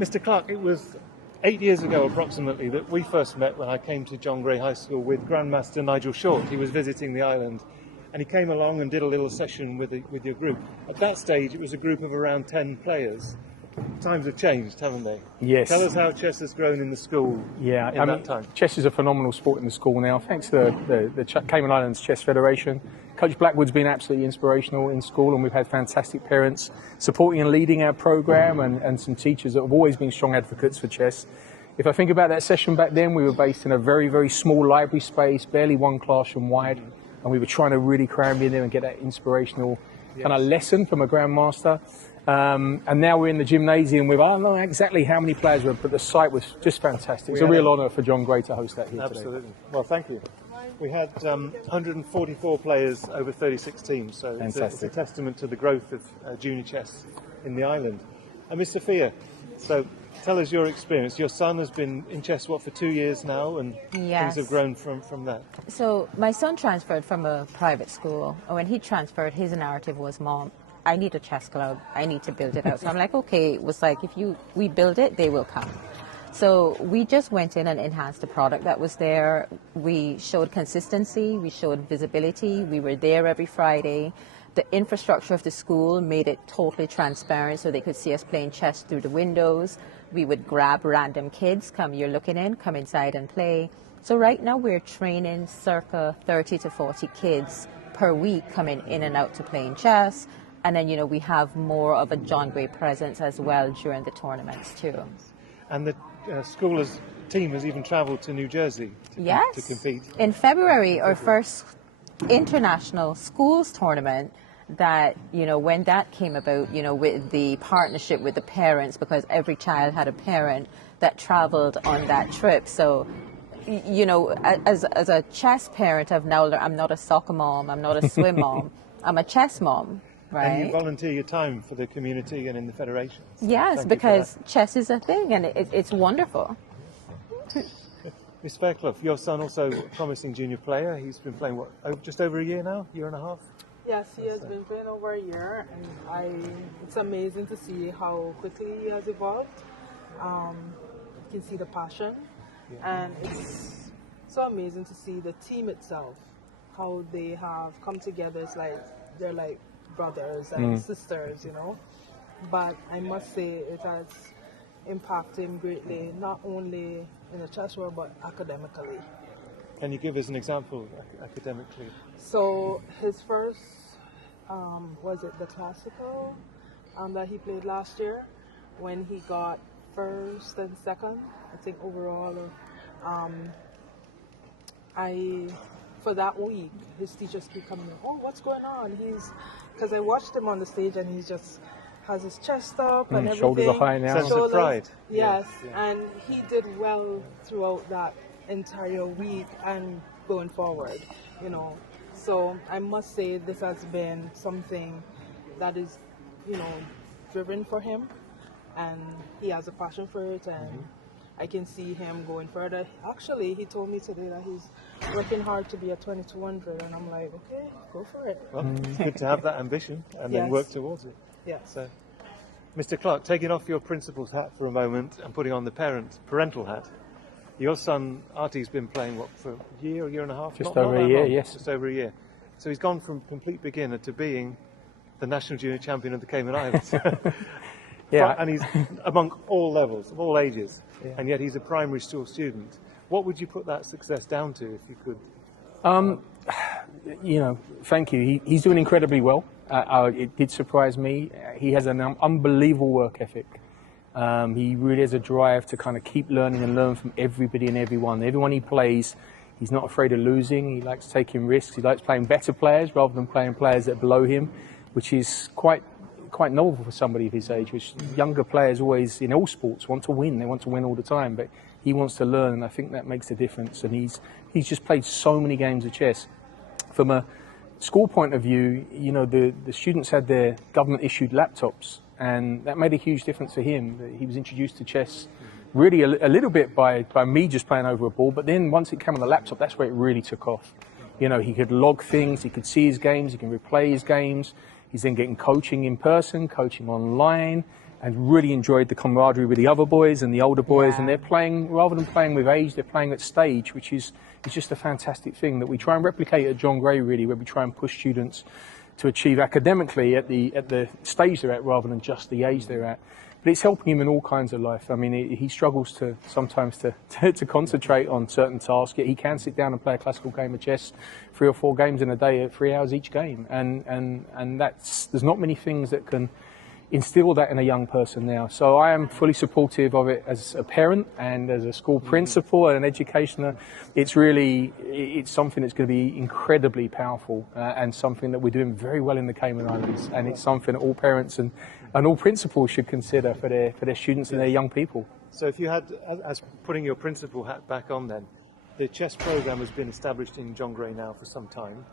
Mr. Clark, it was 8 years ago approximately that we first met when I came to John Gray High School with Grandmaster Nigel Short. He was visiting the island and he came along and did a little session with your group. At that stage it was a group of around 10 players. Times have changed, haven't they? Yes. Tell us how chess has grown in the school in that time. Chess is a phenomenal sport in the school now, thanks to the Cayman Islands Chess Federation. Coach Blackwood's been absolutely inspirational in school, and we've had fantastic parents supporting and leading our program, and some teachers that have always been strong advocates for chess. If I think about that session back then, we were based in a very, very small library space, barely one classroom wide, and we were trying to really cram in there and get that inspirational kind of lesson from a grandmaster. And now we're in the gymnasium with, I don't know exactly how many players were, but the site was just fantastic. It's a real honour for John Gray to host that here today. Absolutely. Well, thank you. We had 144 players over 36 teams, so it's a testament to the growth of junior chess in the island. And Miss Sophia, so tell us your experience. Your son has been in chess, for 2 years now, and things have grown from that. So my son transferred from a private school, and when he transferred, his narrative was, Mom, I need a chess club. I need to build it out. So I'm like, okay. It was like, we build it, they will come. So we just went in and enhanced the product that was there. We showed consistency. We showed visibility. We were there every Friday. The infrastructure of the school made it totally transparent so they could see us playing chess through the windows. We would grab random kids, you're looking in, come inside and play. So right now we're training circa 30 to 40 kids per week coming in and out to playing chess. And then, we have more of a John Gray presence as well during the tournaments too. And the school team has even travelled to New Jersey to compete. In February, our first international schools tournament that, when that came about, with the partnership with the parents, because every child had a parent that travelled on that trip. So, as a chess parent, I'm not a soccer mom, I'm not a swim mom, I'm a chess mom. Right. And you volunteer your time for the community and in the federation. Yes, because chess is a thing and it's wonderful. Miss Fairclough, your son also a promising junior player. He's been playing, just over a year now? Year and a half? Yes, he has been playing over a year, and it's amazing to see how quickly he has evolved. You can see the passion, and it's so amazing to see the team itself, how they have come together. It's like they're like brothers and sisters, but I must say it has impacted him greatly, not only in the chess world but academically. Can you give us an example academically? So his first was it the classical that he played last year, when he got first and second, I think overall. For that week, his teachers keep coming in, oh, what's going on? Because I watched him on the stage and he just has his chest up and everything. Shoulders are high now. Sense of pride. Yes, and he did well throughout that entire week and going forward, So I must say this has been something that is, driven for him, and he has a passion for it, and I can see him going further. Actually, he told me today that he's working hard to be at 2200, and I'm like, okay, go for it. Well, it's good to have that ambition and then work towards it. Yeah. So, Mr. Clark, taking off your principal's hat for a moment and putting on the parental hat, your son Artie's been playing for a year and a half? Just over a year, yes. Just over a year. So he's gone from complete beginner to being the national junior champion of the Cayman Islands. Yeah. And he's among all levels, of all ages, and yet he's a primary school student. What would you put that success down to, if you could? Thank you. He's doing incredibly well. It did surprise me. He has an unbelievable work ethic. He really has a drive to kind of keep learning and learn from everybody and everyone. Everyone he plays, he's not afraid of losing. He likes taking risks. He likes playing better players rather than playing players that are below him, which is quite novel for somebody of his age, which younger players always, in all sports, want to win. They want to win all the time, but he wants to learn, and I think that makes a difference. And he's just played so many games of chess. From a school point of view, the students had their government-issued laptops, and that made a huge difference for him. He was introduced to chess really a little bit by me just playing over a ball, but then once it came on the laptop, that's where it really took off. He could log things, he could see his games, he can replay his games. He's then getting coaching in person, coaching online, and really enjoyed the camaraderie with the other boys and the older boys. Yeah. And they're playing, rather than playing with age, they're playing at stage, which is just a fantastic thing that we try and replicate at John Gray, really, where we try and push students to achieve academically at the stage they're at rather than just the age they're at. But it's helping him in all kinds of life. I mean, he struggles sometimes to concentrate on certain tasks, yet he can sit down and play a classical game of chess 3 or 4 games in a day at 3 hours each game. And there's not many things that can instill that in a young person now. So I am fully supportive of it as a parent and as a school principal and an educator. It's something that's going to be incredibly powerful and something that we're doing very well in the Cayman Islands. And it's something that all parents and all principals should consider for their students and their young people. So if you had, as putting your principal hat back on then, the chess program has been established in John Gray now for some time,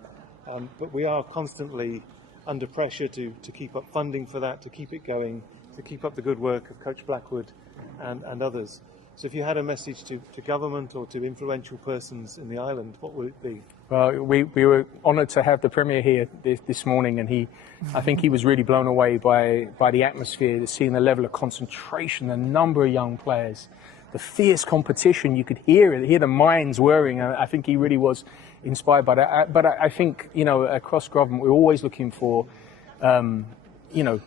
but we are constantly under pressure to keep up funding for that, to keep it going, to keep up the good work of Coach Blackwood and others. So if you had a message to government or to influential persons in the island, what would it be? Well, we were honoured to have the Premier here this morning, and I think he was really blown away by the atmosphere, seeing the level of concentration, the number of young players, the fierce competition. You could hear the minds whirring. I think he really was inspired by that. But I think, across government, we're always looking for,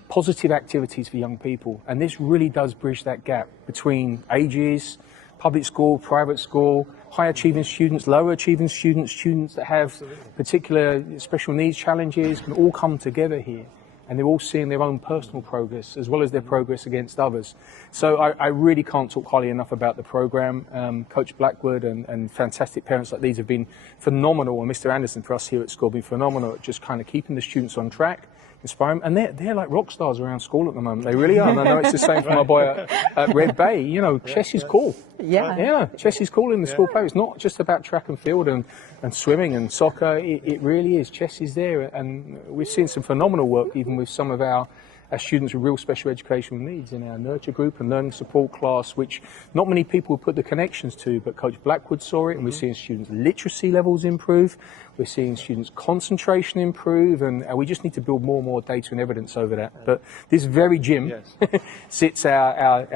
positive activities for young people. And this really does bridge that gap between ages, public school, private school, high achieving students, lower achieving students, students that have particular special needs challenges can all come together here. And they're all seeing their own personal progress as well as their progress against others. So I really can't talk highly enough about the program. Coach Blackwood and fantastic parents like these have been phenomenal, and Mr. Anderson for us here at school have been phenomenal at just kind of keeping the students on track, inspiring, and they're like rock stars around school at the moment. They really are. And I know it's the same for my boy at Red Bay. Chess is cool. Yeah, chess is cool in the school play. It's not just about track and field and swimming and soccer. It really is. Chess is there, and we've seen some phenomenal work even with some of our students with real special educational needs in our nurture group and learning support class, which not many people put the connections to, but Coach Blackwood saw it, and we're seeing students' literacy levels improve, we're seeing students' concentration improve, and we just need to build more and more data and evidence over that. But this very gym sits our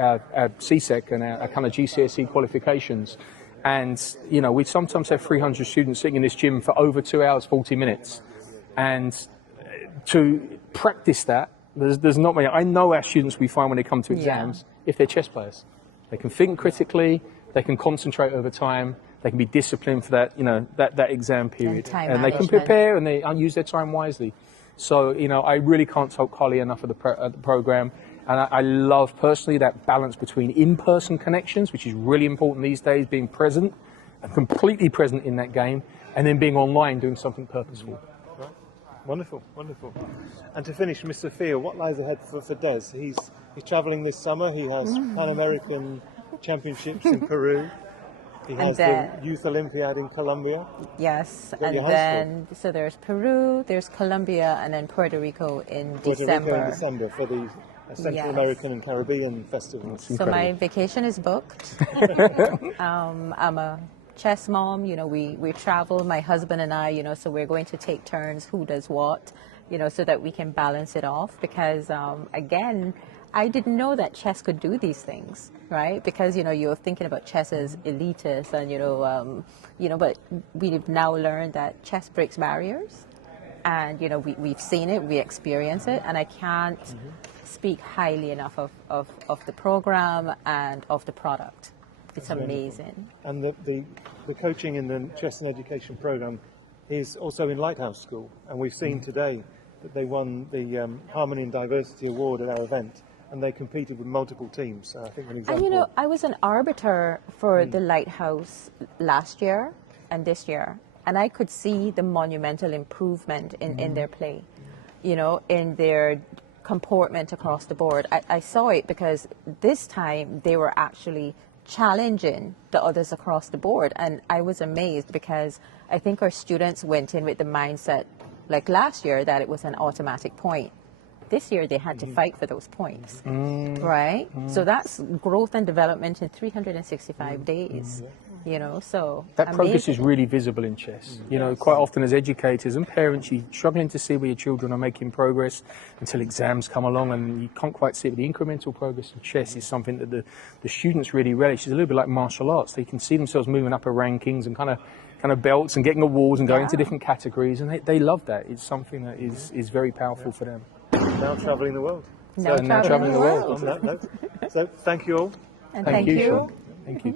CSEC and our kind of GCSE qualifications, and we sometimes have 300 students sitting in this gym for over 2 hours, 40 minutes, and to practice that, there's not many. I know our students we find when they come to exams, if they're chess players, they can think critically, they can concentrate over time, they can be disciplined for that, that exam period, and they can prepare and they use their time wisely. So, I really can't talk highly enough of the program, and I love personally that balance between in-person connections, which is really important these days, being present and completely present in that game, and then being online doing something purposeful. Wonderful, wonderful. And to finish, Miss Sophia, what lies ahead for Des? He's travelling this summer. He has Pan American Championships in Peru. He has the Youth Olympiad in Colombia. Yes, and then so there's Peru, there's Colombia, and then Puerto Rico in December. Puerto Rico in December for the Central American and Caribbean Festival. So my vacation is booked. I'm a chess mom, we travel, my husband and I, so we're going to take turns who does what, so that we can balance it off, because again, I didn't know that chess could do these things, right? Because you're thinking about chess as elitist, and but we've now learned that chess breaks barriers, and we've seen it, we experience it, and I can't speak highly enough of the program and of the product. It's amazing. And the coaching in the chess and education program is also in Lighthouse School, and we've seen today that they won the Harmony and Diversity Award at our event, and they competed with multiple teams. So I think an example. And I was an arbiter for the Lighthouse last year and this year, and I could see the monumental improvement in their play, in their comportment across the board. I saw it because this time they were actually challenging the others across the board, and I was amazed because I think our students went in with the mindset like last year that it was an automatic point. This year they had to fight for those points, right? So that's growth and development in 365 days. you know, so That progress is amazing. really visible in chess. You know, quite often as educators and parents, you're struggling to see where your children are making progress until exams come along, and you can't quite see it. But the incremental progress in chess is something that the students really relish. It's a little bit like martial arts. They can see themselves moving up a rankings and kind of belts and getting awards and going into different categories, and they love that. It's something that is very powerful for them. Now travelling the world. Now travelling the world. On that note. So thank you all. And Thank you, you. Sean. Thank you.